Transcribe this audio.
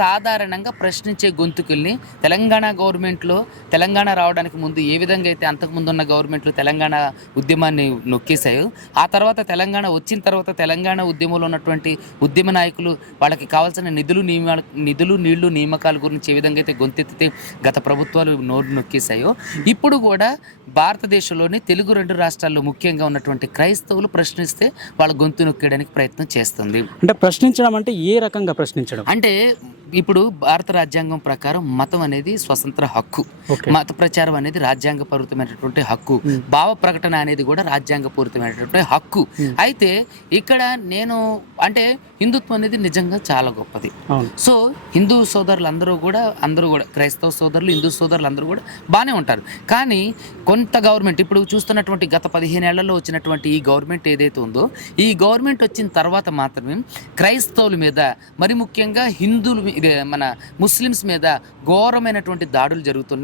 సాధారణంగా ప్రశ్నించే గొంతుకుల్ని తెలంగాణ గవర్నమెంట్లో తెలంగాణ రావడానికి ముందు ఏ విధంగా అయితే అంతకుముందు ఉన్న గవర్నమెంట్లు తెలంగాణ ఉద్యమాన్ని నొక్కేశాయో, ఆ తర్వాత తెలంగాణ వచ్చిన తర్వాత తెలంగాణ ఉద్యమంలో ఉన్నటువంటి ఉద్యమ నాయకులు వాళ్ళకి కావాల్సిన నిధులు నీళ్లు నియామకాల గురించి ఏ విధంగా అయితే గొంతెత్తితే గత ప్రభుత్వాలు నోరు నొక్కేశాయో, ఇప్పుడు కూడా భారతదేశంలోని తెలుగు 2 రాష్ట్రాల్లో ముఖ్యంగా ఉన్నటువంటి క్రైస్తవులు ప్రశ్నిస్తే వాళ్ళ గొంతు నొక్కేయడానికి ప్రయత్నం చేస్తుంది. అంటే ప్రశ్నించడం అంటే ఏ రకంగా ప్రశ్నించడం? అంటే ఇప్పుడు భారత రాజ్యాంగం ప్రకారం మతం అనేది స్వతంత్ర హక్కు, మత ప్రచారం అనేది రాజ్యాంగపూరితమైనటువంటి హక్కు, భావ ప్రకటన అనేది కూడా రాజ్యాంగపూరితమైనటువంటి హక్కు. అయితే ఇక్కడ నేను అంటే హిందుత్వం అనేది నిజంగా చాలా గొప్పది. సో హిందూ సోదరులు అందరూ కూడా క్రైస్తవ సోదరులు, హిందూ సోదరులు అందరూ కూడా బాగానే ఉంటారు. కానీ కొంత గవర్నమెంట్ ఇప్పుడు చూస్తున్నటువంటి గత 15 ఏళ్లలో వచ్చినటువంటి ఈ గవర్నమెంట్ ఏదైతే ఉందో, ఈ గవర్నమెంట్ వచ్చిన తర్వాత మాత్రమే క్రైస్తవుల మీద, మరి ముఖ్యంగా హిందువుల మన ముస్లిమ్స్ మీద ఘోరమైనటువంటి దాడులు జరుగుతున్నాయి.